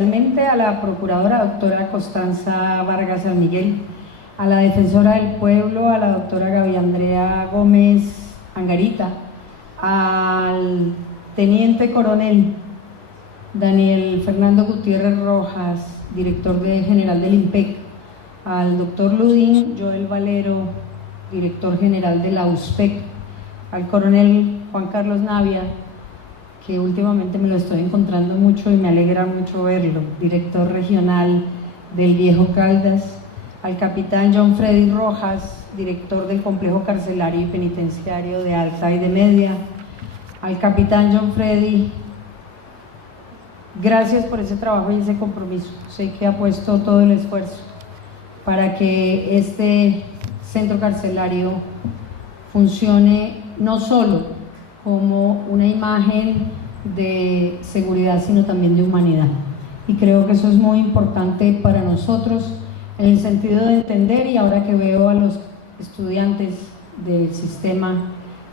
Especialmente a la procuradora doctora Constanza Vargas San Miguel, a la defensora del pueblo, a la doctora Gaby Andrea Gómez Angarita, al teniente coronel Daniel Fernando Gutiérrez Rojas, director general del IMPEC, al doctor Ludin Joel Valero, director general de la USPEC, al coronel Juan Carlos Navia, que últimamente me lo estoy encontrando mucho y me alegra mucho verlo, director regional del Viejo Caldas, al capitán John Freddy Rojas, director del Complejo Carcelario y Penitenciario de Alta y de Media, al capitán John Freddy, gracias por ese trabajo y ese compromiso. Sé que ha puesto todo el esfuerzo para que este centro carcelario funcione no solo como una imagen de seguridad, sino también de humanidad. Y creo que eso es muy importante para nosotros, en el sentido de entender, y ahora que veo a los estudiantes del sistema,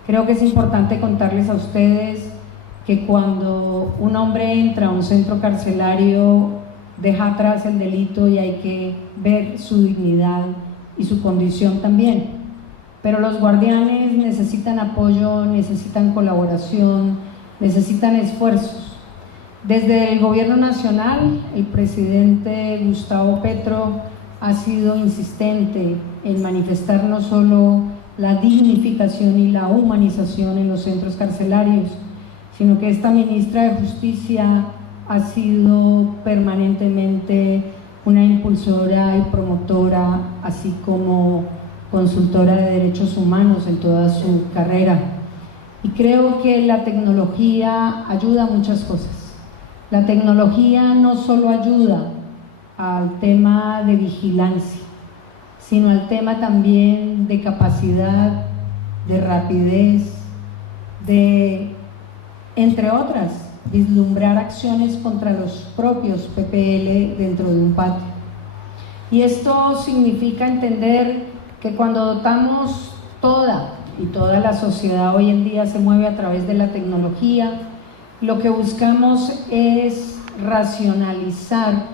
creo que es importante contarles a ustedes que cuando un hombre entra a un centro carcelario, deja atrás el delito y hay que ver su dignidad y su condición también. Pero los guardianes necesitan apoyo, necesitan colaboración, necesitan esfuerzos. Desde el gobierno nacional, el presidente Gustavo Petro ha sido insistente en manifestar no solo la dignificación y la humanización en los centros carcelarios, sino que esta ministra de Justicia ha sido permanentemente una impulsora y promotora, así como consultora de derechos humanos en toda su carrera. Y creo que la tecnología ayuda a muchas cosas. La tecnología no solo ayuda al tema de vigilancia, sino al tema también de capacidad, de rapidez, de, entre otras, vislumbrar acciones contra los propios PPL dentro de un patio. Y esto significa entender que cuando dotamos toda la sociedad hoy en día se mueve a través de la tecnología, lo que buscamos es racionalizar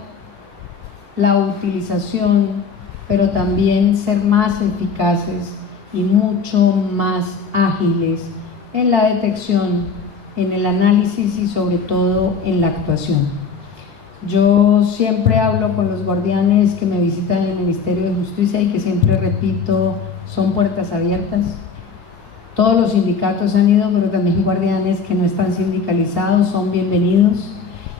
la utilización, pero también ser más eficaces y mucho más ágiles en la detección, en el análisis y sobre todo en la actuación. Yo siempre hablo con los guardianes que me visitan en el Ministerio de Justicia y que siempre repito, son puertas abiertas. Todos los sindicatos han ido, pero también guardianes que no están sindicalizados son bienvenidos.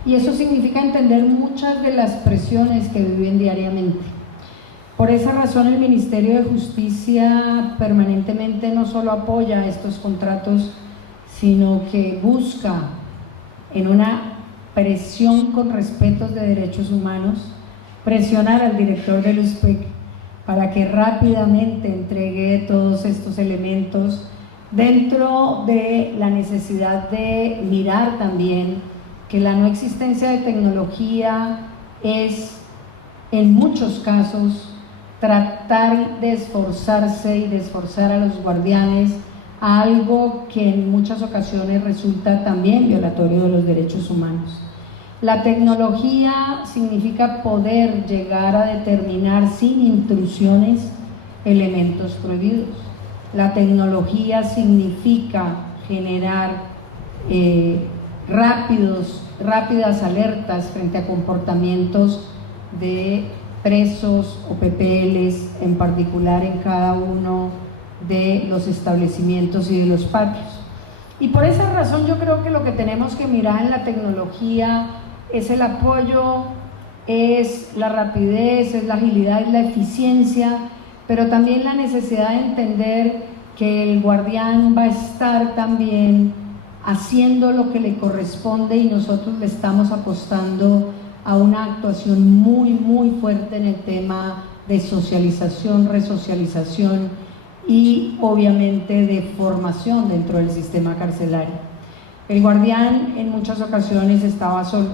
Y eso significa entender muchas de las presiones que viven diariamente. Por esa razón el Ministerio de Justicia permanentemente no solo apoya estos contratos, sino que busca en una presión con respetos de derechos humanos, presionar al director del USPEC para que rápidamente entregue todos estos elementos dentro de la necesidad de mirar también que la no existencia de tecnología es en muchos casos tratar de esforzarse y de esforzar a los guardianes a algo que en muchas ocasiones resulta también violatorio de los derechos humanos. La tecnología significa poder llegar a determinar sin intrusiones elementos prohibidos. La tecnología significa generar rápidas alertas frente a comportamientos de presos o PPLs, en particular en cada uno de los establecimientos y de los patios. Y por esa razón yo creo que lo que tenemos que mirar en la tecnología es el apoyo, es la rapidez, es la agilidad, es la eficiencia, pero también la necesidad de entender que el guardián va a estar también haciendo lo que le corresponde y nosotros le estamos apostando a una actuación muy fuerte en el tema de socialización, resocialización y obviamente de formación dentro del sistema carcelario. El guardián en muchas ocasiones estaba solo,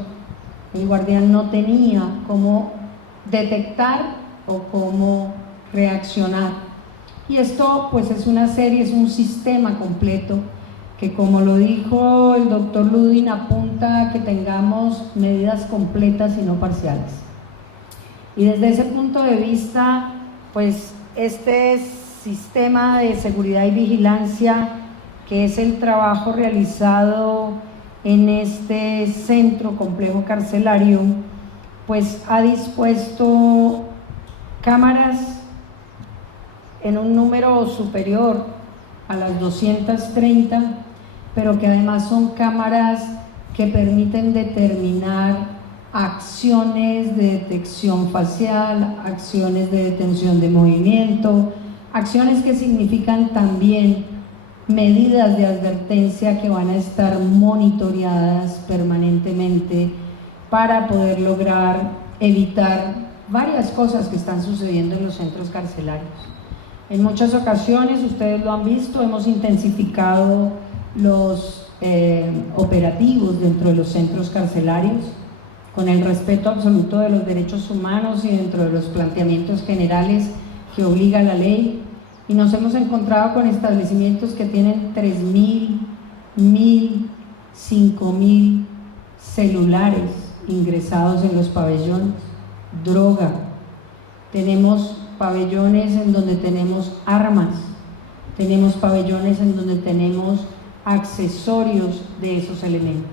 el guardián no tenía cómo detectar o cómo reaccionar, y esto pues es una serie, es un sistema completo que, como lo dijo el doctor Ludin, apunta a que tengamos medidas completas y no parciales. Y desde ese punto de vista, pues este sistema de seguridad y vigilancia, que es el trabajo realizado en este centro complejo carcelario, pues ha dispuesto cámaras en un número superior a las 230, pero que además son cámaras que permiten determinar acciones de detección facial, acciones de detención de movimiento, acciones que significan también medidas de advertencia que van a estar monitoreadas permanentemente para poder lograr evitar varias cosas que están sucediendo en los centros carcelarios. En muchas ocasiones, ustedes lo han visto, hemos intensificado los operativos dentro de los centros carcelarios con el respeto absoluto de los derechos humanos y dentro de los planteamientos generales que obliga la ley, y nos hemos encontrado con establecimientos que tienen 3.000, 1.000, 5.000 celulares ingresados en los pabellones, droga. Tenemos pabellones en donde tenemos armas, tenemos pabellones en donde tenemos accesorios de esos elementos.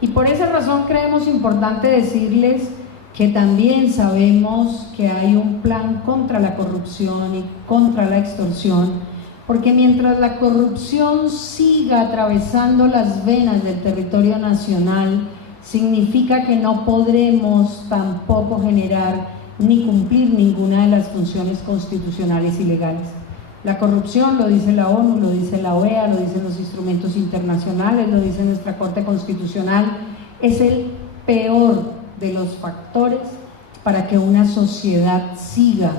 Y por esa razón creemos importante decirles que también sabemos que hay un plan contra la corrupción y contra la extorsión, porque mientras la corrupción siga atravesando las venas del territorio nacional, significa que no podremos tampoco generar ni cumplir ninguna de las funciones constitucionales y legales. La corrupción, lo dice la ONU, lo dice la OEA, lo dicen los instrumentos internacionales, lo dice nuestra Corte Constitucional, es el peor de los factores para que una sociedad siga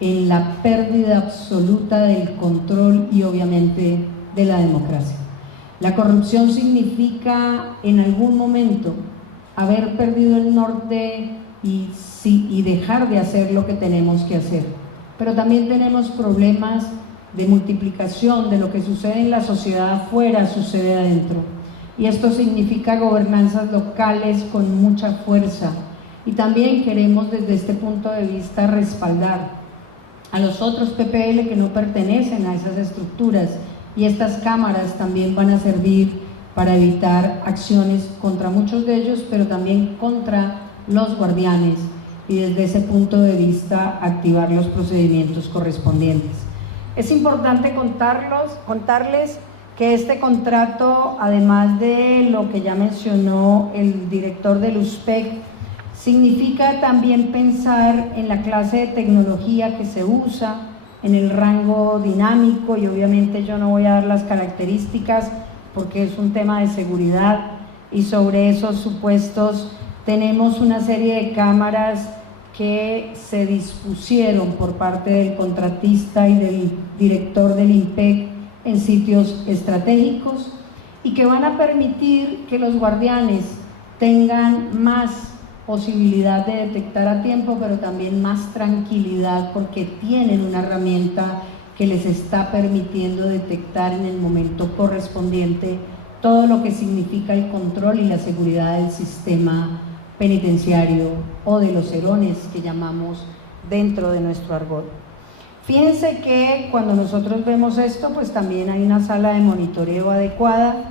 en la pérdida absoluta del control y obviamente de la democracia. La corrupción significa en algún momento haber perdido el norte y dejar de hacer lo que tenemos que hacer. Pero también tenemos problemas de multiplicación de lo que sucede en la sociedad afuera, sucede adentro. Y esto significa gobernanzas locales con mucha fuerza. Y también queremos desde este punto de vista respaldar a los otros PPL que no pertenecen a esas estructuras, y estas cámaras también van a servir para evitar acciones contra muchos de ellos, pero también contra los guardianes, y desde ese punto de vista activar los procedimientos correspondientes. Es importante contarles que este contrato, además de lo que ya mencionó el director del USPEC, significa también pensar en la clase de tecnología que se usa, en el rango dinámico, y obviamente yo no voy a dar las características porque es un tema de seguridad, y sobre esos supuestos tenemos una serie de cámaras que se dispusieron por parte del contratista y del director del IMPEC en sitios estratégicos, y que van a permitir que los guardianes tengan más posibilidad de detectar a tiempo, pero también más tranquilidad, porque tienen una herramienta que les está permitiendo detectar en el momento correspondiente todo lo que significa el control y la seguridad del sistema penitenciario, o de los erones que llamamos dentro de nuestro argot. Fíjense que cuando nosotros vemos esto, pues también hay una sala de monitoreo adecuada.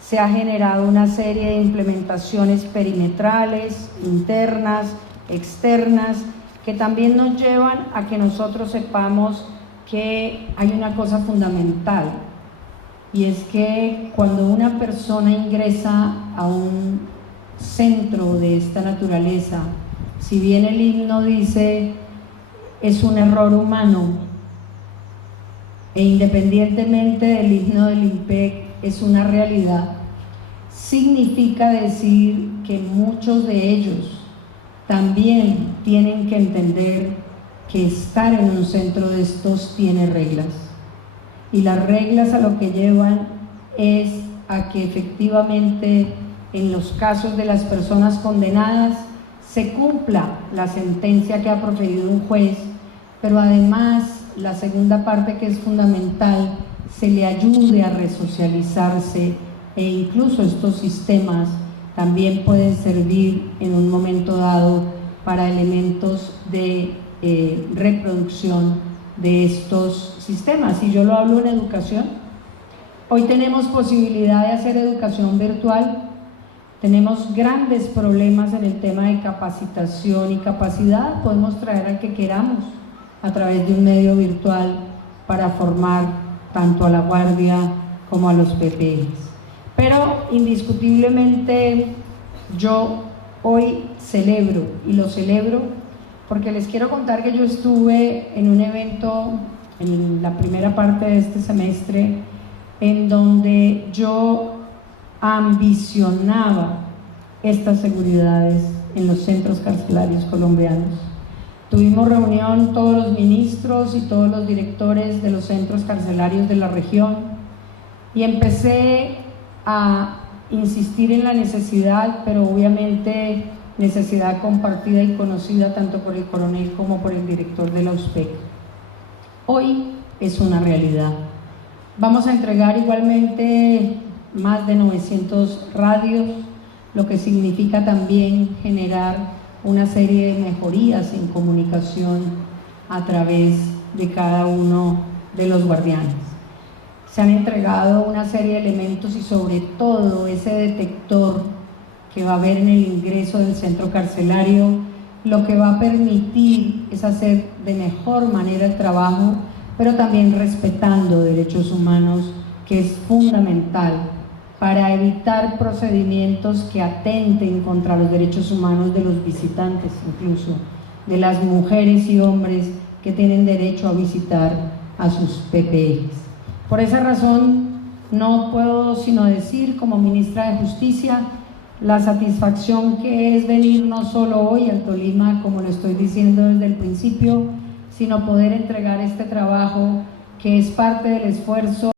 Se ha generado una serie de implementaciones perimetrales, internas, externas, que también nos llevan a que nosotros sepamos que hay una cosa fundamental, y es que cuando una persona ingresa a un centro de esta naturaleza, si bien el himno dice es un error humano, e independientemente del himno del IMPEC es una realidad, significa decir que muchos de ellos también tienen que entender que estar en un centro de estos tiene reglas, y las reglas a lo que llevan es a que efectivamente en los casos de las personas condenadas se cumpla la sentencia que ha proferido un juez, pero además la segunda parte, que es fundamental, se le ayude a resocializarse, e incluso estos sistemas también pueden servir en un momento dado para elementos de reproducción de estos sistemas. Y yo lo hablo en educación. Hoy tenemos posibilidad de hacer educación virtual, tenemos grandes problemas en el tema de capacitación y capacidad, podemos traer al que queramos a través de un medio virtual para formar tanto a la guardia como a los PPs. Pero indiscutiblemente yo hoy celebro, y lo celebro porque les quiero contar que yo estuve en un evento en la primera parte de este semestre en donde yo ambicionaba estas seguridades en los centros carcelarios colombianos. Tuvimos reunión todos los ministros y todos los directores de los centros carcelarios de la región y empecé a insistir en la necesidad, pero obviamente necesidad compartida y conocida tanto por el coronel como por el director de la USPEC. Hoy es una realidad. Vamos a entregar igualmente más de 900 radios, lo que significa también generar una serie de mejorías en comunicación a través de cada uno de los guardianes. Se han entregado una serie de elementos y sobre todo ese detector que va a haber en el ingreso del centro carcelario, lo que va a permitir es hacer de mejor manera el trabajo, pero también respetando derechos humanos, que es fundamental para evitar procedimientos que atenten contra los derechos humanos de los visitantes, incluso de las mujeres y hombres que tienen derecho a visitar a sus PPs. Por esa razón, no puedo sino decir, como ministra de Justicia, la satisfacción que es venir no solo hoy al Tolima, como lo estoy diciendo desde el principio, sino poder entregar este trabajo que es parte del esfuerzo